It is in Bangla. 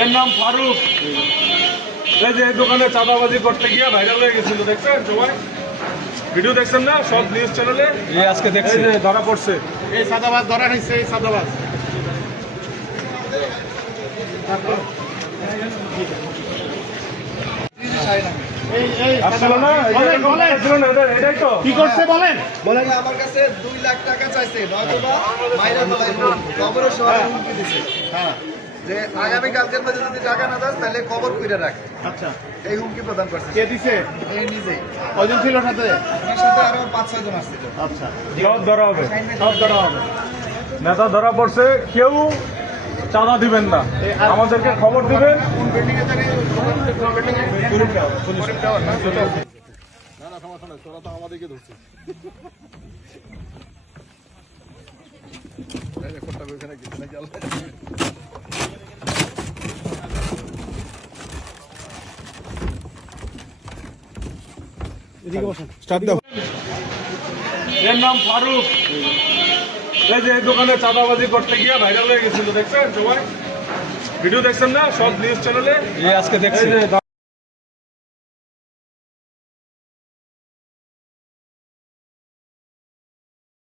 এর নাম ফারুক। এই যে এই দোকানে চাঁদাবাজি করতে গিয়ে ভাইরাল হয়ে গেছিল, দেখছেন সবাই? ভিডিও দেখছেন না সব নিউজ চ্যানেলে? আজকে দেখছি এই যে ধরা পড়ছে। এই সাদাবাজ ধরা হয়েছে, এই সাদাবাজ। আসছিল না? এটাই তো কি করছে বলেন? বলেন আমার কাছে 2 লাখ টাকা চাইছে, নয়তোবা মাইরা ফেলাইবো, কবরের সহায় হুমকি দিছে। হ্যাঁ, যে আগামী কালকের মধ্যে যদি টাকা না দাস তাহলে কবর কইরা রাখ, আচ্ছা। এই হুমকি প্রদান করছে। কে দিছে? এই নিজেই, কয়জন ছিল সাথে? আমার সাথে আরো 5-6 জন আসছিল। আচ্ছা, সব ধরা হবে, সব ধরা হবে। নেতা ধরা পড়ছে। কেউ চাঁদা দিবেন না, আমাদেরকে খবর দিবেন। কোন বিল্ডিং এ জানি? পুলিশ টাওয়ার না? এর নাম ফারুক। এই যে এই দোকানে চাঁদাবাজি করতে গিয়ে ভাইরাল হয়ে গেছিল, দেখছেন সবাই? ভিডিও দেখছেন না সব নিউজ চ্যানেলে? আজকে দেখছি এই যে